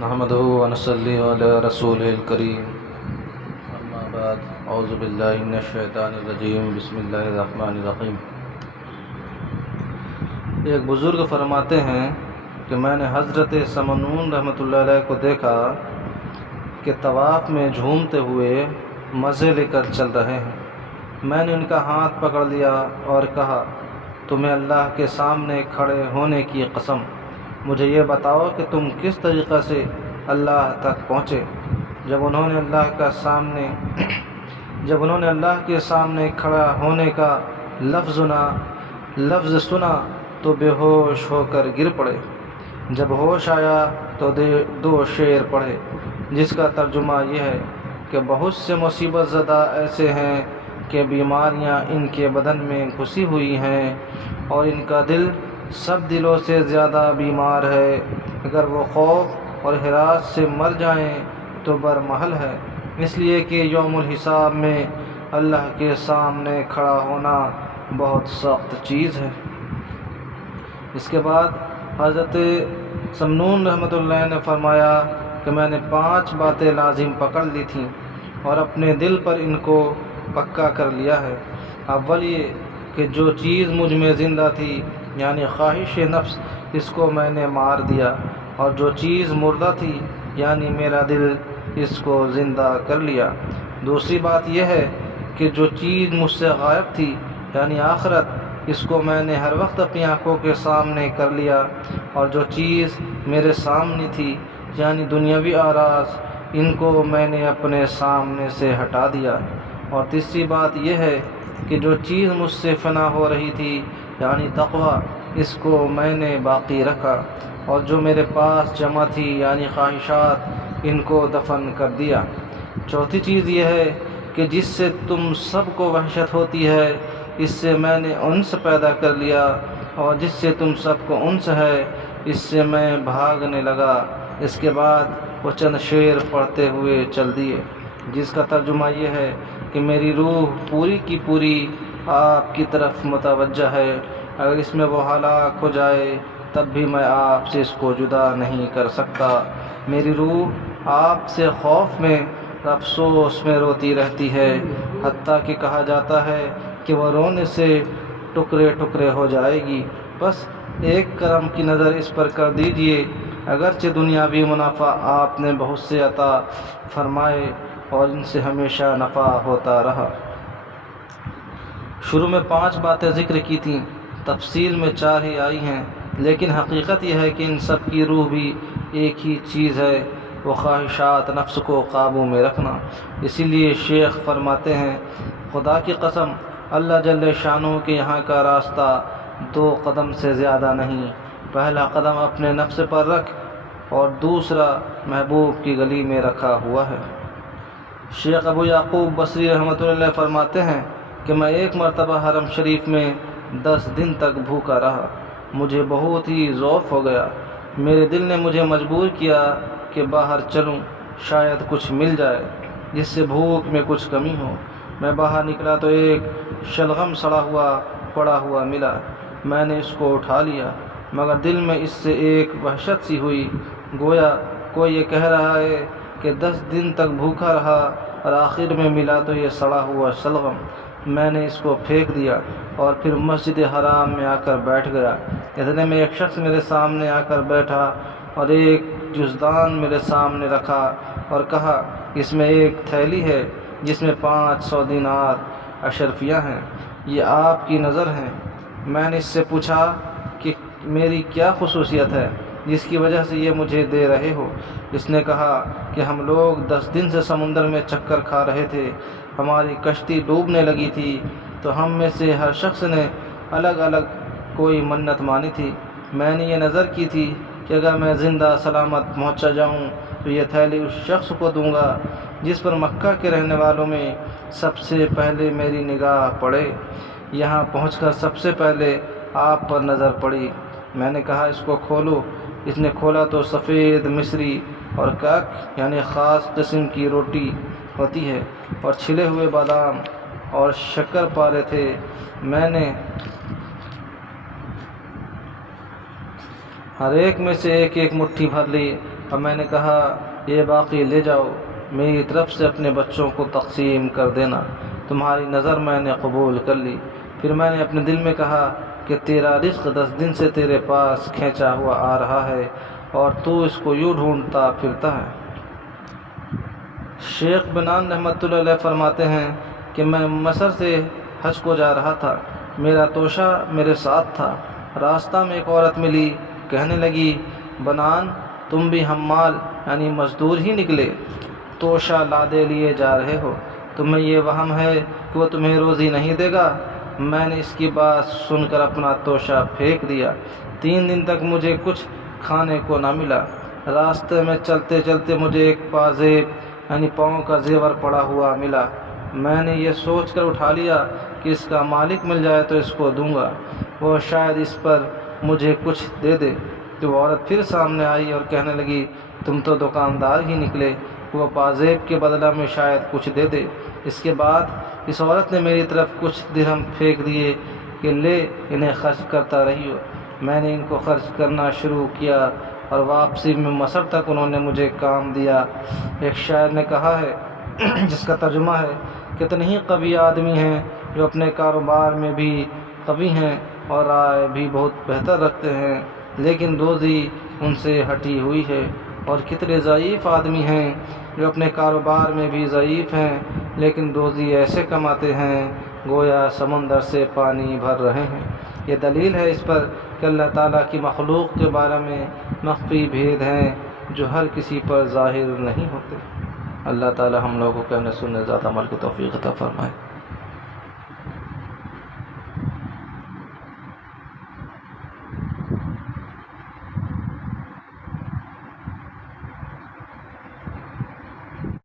نحمده ونصلي على رسوله الكريم اما بعد اعوذ باللہ من الشیطان الرجیم بسم اللہ الرحمن الرحیم۔ ایک بزرگ فرماتے ہیں کہ میں نے حضرت سمنون رحمۃ اللہ علیہ کو دیکھا کہ طواف میں جھومتے ہوئے مزے لے کر چل رہے ہیں۔ میں نے ان کا ہاتھ پکڑ لیا اور کہا، تمہیں اللہ کے سامنے کھڑے ہونے کی قسم، مجھے یہ بتاؤ کہ تم کس طریقہ سے اللہ تک پہنچے۔ جب انہوں نے اللہ کے سامنے کھڑا ہونے کا لفظ سنا تو بے ہوش ہو کر گر پڑے۔ جب ہوش آیا تو دو شعر پڑھے، جس کا ترجمہ یہ ہے کہ بہت سے مصیبت زدہ ایسے ہیں کہ بیماریاں ان کے بدن میں گھسی ہوئی ہیں اور ان کا دل سب دلوں سے زیادہ بیمار ہے۔ اگر وہ خوف اور ہراس سے مر جائیں تو برمحل ہے، اس لیے کہ یوم الحساب میں اللہ کے سامنے کھڑا ہونا بہت سخت چیز ہے۔ اس کے بعد حضرت سمنون رحمۃ اللہ نے فرمایا کہ میں نے 5 باتیں لازم پکڑ لی تھیں اور اپنے دل پر ان کو پکا کر لیا ہے۔ اول یہ کہ جو چیز مجھ میں زندہ تھی یعنی خواہش نفس، اس کو میں نے مار دیا، اور جو چیز مردہ تھی یعنی میرا دل، اس کو زندہ کر لیا۔ دوسری بات یہ ہے کہ جو چیز مجھ سے غائب تھی یعنی آخرت، اس کو میں نے ہر وقت اپنی آنکھوں کے سامنے کر لیا، اور جو چیز میرے سامنے تھی یعنی دنیاوی اعراض، ان کو میں نے اپنے سامنے سے ہٹا دیا۔ اور تیسری بات یہ ہے کہ جو چیز مجھ سے فنا ہو رہی تھی یعنی تقوی، اس کو میں نے باقی رکھا، اور جو میرے پاس جمع تھی یعنی خواہشات، ان کو دفن کر دیا۔ چوتھی چیز یہ ہے کہ جس سے تم سب کو وحشت ہوتی ہے، اس سے میں نے انس پیدا کر لیا، اور جس سے تم سب کو انس ہے، اس سے میں بھاگنے لگا۔ اس کے بعد وہ چند شعر پڑھتے ہوئے چل دیے، جس کا ترجمہ یہ ہے کہ میری روح پوری کی پوری آپ کی طرف متوجہ ہے، اگر اس میں وہ ہلاک ہو جائے تب بھی میں آپ سے اس کو جدا نہیں کر سکتا۔ میری روح آپ سے خوف میں، افسوس میں روتی رہتی ہے، حتیٰ کہ کہا جاتا ہے کہ وہ رونے سے ٹکڑے ٹکڑے ہو جائے گی۔ بس ایک کرم کی نظر اس پر کر دیجئے، اگرچہ دنیاوی منافع آپ نے بہت سے عطا فرمائے اور ان سے ہمیشہ نفع ہوتا رہا۔ شروع میں 5 باتیں ذکر کی تھیں، تفصیل میں 4 ہی آئی ہیں، لیکن حقیقت یہ ہے کہ ان سب کی روح بھی ایک ہی چیز ہے، وہ خواہشات نفس کو قابو میں رکھنا۔ اسی لیے شیخ فرماتے ہیں، خدا کی قسم، اللہ جل شانہ کے یہاں کا راستہ 2 قدم سے زیادہ نہیں۔ پہلا قدم اپنے نفس پر رکھ اور دوسرا محبوب کی گلی میں رکھا ہوا ہے۔ شیخ ابو یعقوب بصری رحمۃ اللہ علیہ فرماتے ہیں کہ میں ایک مرتبہ حرم شریف میں 10 دن تک بھوکا رہا، مجھے بہت ہی ذوف ہو گیا۔ میرے دل نے مجھے مجبور کیا کہ باہر چلوں، شاید کچھ مل جائے جس سے بھوک میں کچھ کمی ہو۔ میں باہر نکلا تو ایک شلغم سڑا ہوا پڑا ہوا ملا، میں نے اس کو اٹھا لیا، مگر دل میں اس سے ایک وحشت سی ہوئی، گویا کوئی یہ کہہ رہا ہے کہ 10 دن تک بھوکا رہا اور آخر میں ملا تو یہ سڑا ہوا شلغم۔ میں نے اس کو پھینک دیا اور پھر مسجد حرام میں آ کر بیٹھ گیا۔ اتنے میں ایک شخص میرے سامنے آ کر بیٹھا اور ایک جزدان میرے سامنے رکھا اور کہا، اس میں ایک تھیلی ہے جس میں 500 دینار اشرفیہ ہیں، یہ آپ کی نظر ہیں۔ میں نے اس سے پوچھا کہ میری کیا خصوصیت ہے جس کی وجہ سے یہ مجھے دے رہے ہو؟ اس نے کہا کہ ہم لوگ 10 دن سے سمندر میں چکر کھا رہے تھے، ہماری کشتی ڈوبنے لگی تھی، تو ہم میں سے ہر شخص نے الگ الگ کوئی منت مانی تھی۔ میں نے یہ نظر کی تھی کہ اگر میں زندہ سلامت پہنچا جاؤں تو یہ تھیلی اس شخص کو دوں گا جس پر مکہ کے رہنے والوں میں سب سے پہلے میری نگاہ پڑے۔ یہاں پہنچ کر سب سے پہلے آپ پر نظر پڑی۔ میں نے کہا، اس کو کھولو۔ اس نے کھولا تو سفید مصری اور کاک یعنی خاص قسم کی روٹی ہوتی ہے اور چھلے ہوئے بادام اور شکر پارے تھے۔ میں نے ہر ایک میں سے ایک ایک مٹھی بھر لی اور میں نے کہا یہ باقی لے جاؤ، میری طرف سے اپنے بچوں کو تقسیم کر دینا، تمہاری نظر میں نے قبول کر لی۔ پھر میں نے اپنے دل میں کہا کہ تیرا رزق 10 دن سے تیرے پاس کھینچا ہوا آ رہا ہے اور تو اس کو یوں ڈھونڈتا پھرتا ہے۔ شیخ بنان رحمۃ اللہ علیہ فرماتے ہیں کہ میں مصر سے حج کو جا رہا تھا، میرا توشہ میرے ساتھ تھا، راستہ میں ایک عورت ملی، کہنے لگی بنان تم بھی حمال یعنی مزدور ہی نکلے، توشہ لادے لیے جا رہے ہو، تمہیں یہ وہم ہے کہ وہ تمہیں روزی نہیں دے گا؟ میں نے اس کی بات سن کر اپنا توشہ پھینک دیا۔ 3 دن تک مجھے کچھ کھانے کو نہ ملا۔ راستے میں چلتے چلتے مجھے ایک پازیب یعنی پاؤں کا زیور پڑا ہوا ملا۔ میں نے یہ سوچ کر اٹھا لیا کہ اس کا مالک مل جائے تو اس کو دوں گا، وہ شاید اس پر مجھے کچھ دے دے۔ تو وہ عورت پھر سامنے آئی اور کہنے لگی تم تو دکاندار ہی نکلے، وہ پازیب کے بدلہ میں شاید کچھ دے دے۔ اس کے بعد اس عورت نے میری طرف کچھ درہم پھینک دیے کہ لے انہیں خرچ کرتا رہیو۔ میں نے ان کو خرچ کرنا شروع کیا اور واپسی میں مصر تک انہوں نے مجھے کام دیا۔ ایک شاعر نے کہا ہے جس کا ترجمہ ہے، کتنے ہی قوی آدمی ہیں جو اپنے کاروبار میں بھی قوی ہیں اور رائے بھی بہت بہتر رکھتے ہیں، لیکن روزی ان سے ہٹی ہوئی ہے، اور کتنے ضعیف آدمی ہیں جو اپنے کاروبار میں بھی ضعیف ہیں لیکن روزی ایسے کماتے ہیں گویا سمندر سے پانی بھر رہے ہیں۔ یہ دلیل ہے اس پر کہ اللہ تعالیٰ کی مخلوق کے بارے میں مخفی بھید ہیں جو ہر کسی پر ظاہر نہیں ہوتے۔ اللہ تعالیٰ ہم لوگوں کو کہنے سننے ذات عمل کی توفیق عطا فرمائے۔